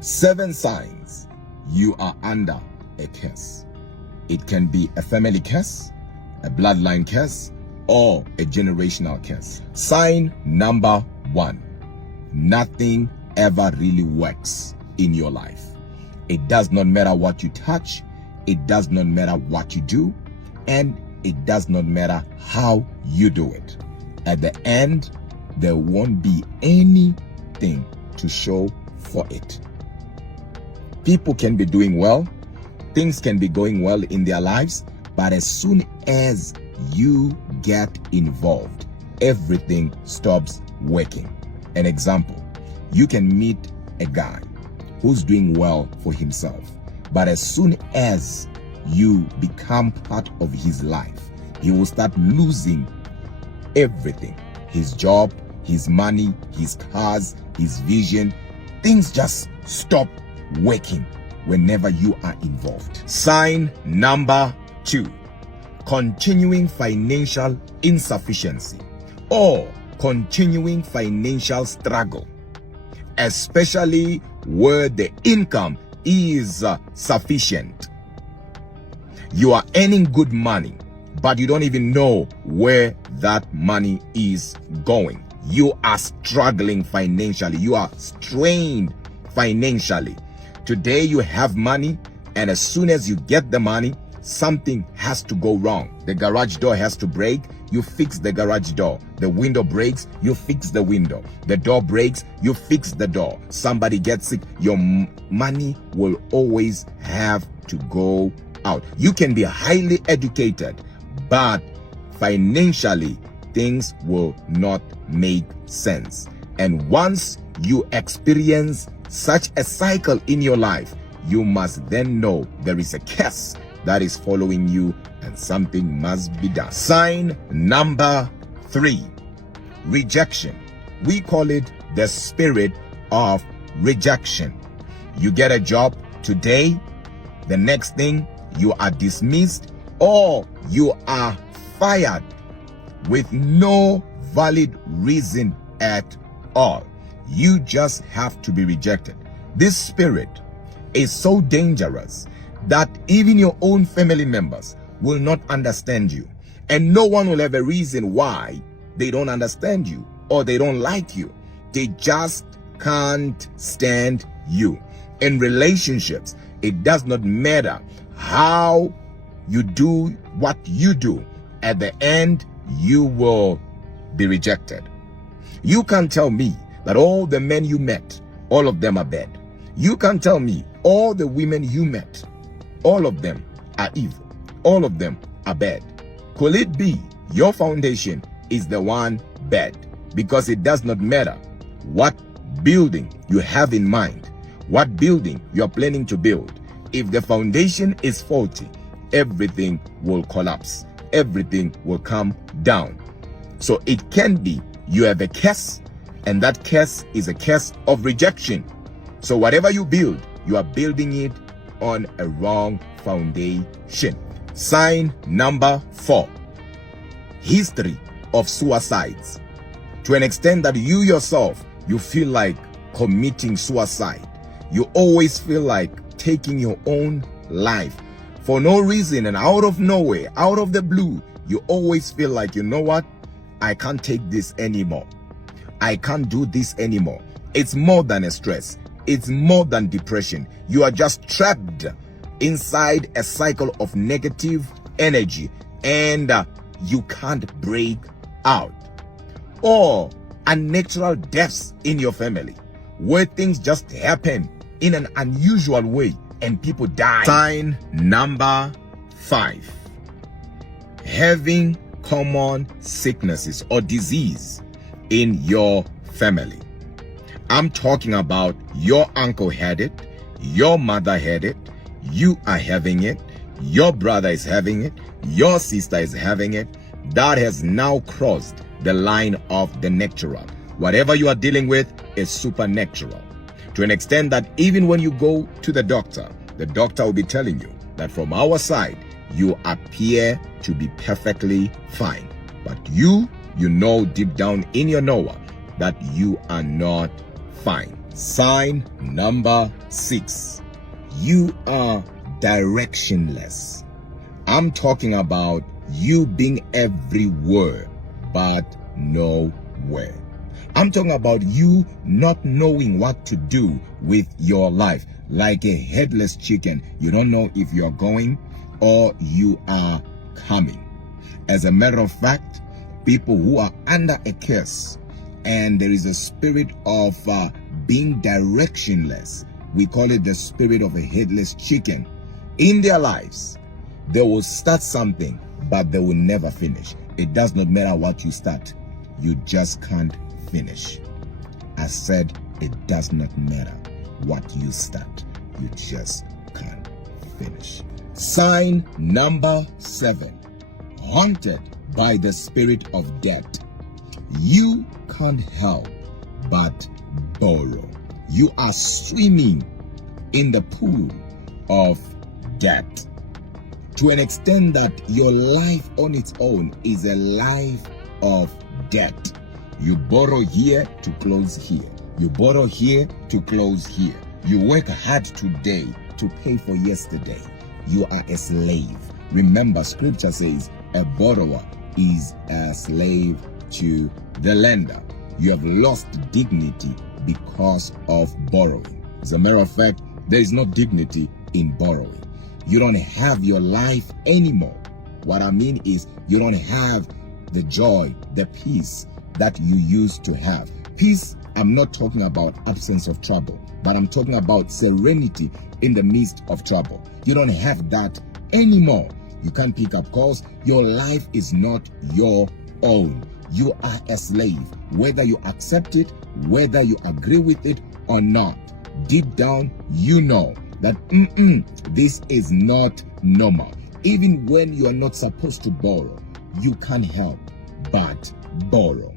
7 signs you are under a curse. It can be a family curse, a bloodline curse, or a generational curse. Sign number 1. Nothing ever really works in your life. It does not matter what you touch. It does not matter what you do. And it does not matter how you do it. At the end, there won't be anything to show for it. People can be doing well, things can be going well in their lives, but as soon as you get involved, everything stops working. An example, you can meet a guy who's doing well for himself, but as soon as you become part of his life, he will start losing everything. His job, his money, his cars, his vision. Things just stop working whenever you are involved. Sign number 2, continuing financial insufficiency or continuing financial struggle, especially where the income is sufficient. You are earning good money, but you don't even know where that money is going. You are struggling financially. You are strained financially. Today you have money, and as soon as you get the money, something has to go wrong. The garage door has to break, you fix the garage door. The window breaks, you fix the window. The door breaks, you fix the door. Somebody gets sick, your money will always have to go out. You can be highly educated, but financially things will not make sense. And once you experience such a cycle in your life, you must then know there is a curse that is following you and something must be done. Sign number 3, rejection. We call it the spirit of rejection. You get a job today, the next thing you are dismissed or you are fired with no valid reason at all. You just have to be rejected. This spirit is so dangerous that even your own family members will not understand you, and no one will have a reason why they don't understand you or they don't like you. They just can't stand you. In relationships, it does not matter how you do what you do. At the end, you will be rejected. You can't tell me that all the men you met, all of them are bad. You can't tell me all the women you met, all of them are evil. All of them are bad. Could it be your foundation is the one bad? Because it does not matter what building you have in mind, what building you are planning to build. If the foundation is faulty, everything will collapse. Everything will come down. So it can be you have a curse, and that curse is a curse of rejection. So whatever you build, you are building it on a wrong foundation. Sign number 4, history of suicides. To an extent that you yourself, you feel like committing suicide. You always feel like taking your own life for no reason, and out of nowhere, out of the blue, you always feel like, you know what? I can't take this anymore. I can't do this anymore. It's more than a stress. It's more than depression. You are just trapped inside a cycle of negative energy, and you can't break out. Or unnatural deaths in your family, where things just happen in an unusual way and people die. Sign number 5, having common sicknesses or disease in your family. I'm talking about your uncle had it, your mother had it, you are having it, your brother is having it, your sister is having it. That has now crossed the line of the natural. Whatever you are dealing with is supernatural, to an extent that even when you go to the doctor will be telling you that from our side, you appear to be perfectly fine. But you know deep down in your knower that you are not fine. Sign number 6. You are directionless. I'm talking about you being everywhere but nowhere. I'm talking about you not knowing what to do with your life. Like a headless chicken. You don't know if you're going or you are coming. As a matter of fact, people who are under a curse and there is a spirit of being directionless, we call it the spirit of a headless chicken, in their lives, they will start something but they will never finish. It does not matter what you start, you just can't finish. I said it does not matter what you start, you just can't finish. Sign number 7. Haunted by the spirit of debt. You can't help but borrow. You are swimming in the pool of debt to an extent that your life on its own is a life of debt. You borrow here to close here. You borrow here to close here. You work hard today to pay for yesterday. You are a slave. Remember, scripture says a borrower is a slave to the lender. You have lost dignity because of borrowing. As a matter of fact, there is no dignity in borrowing. You don't have your life anymore. What I mean is you don't have the joy, the peace that you used to have. Peace, I'm not talking about absence of trouble, but I'm talking about serenity in the midst of trouble. You don't have that anymore. You can't pick up calls. Your life is not your own. You are a slave. Whether you accept it, whether you agree with it or not, deep down, you know that this is not normal. Even when you are not supposed to borrow, you can't help but borrow.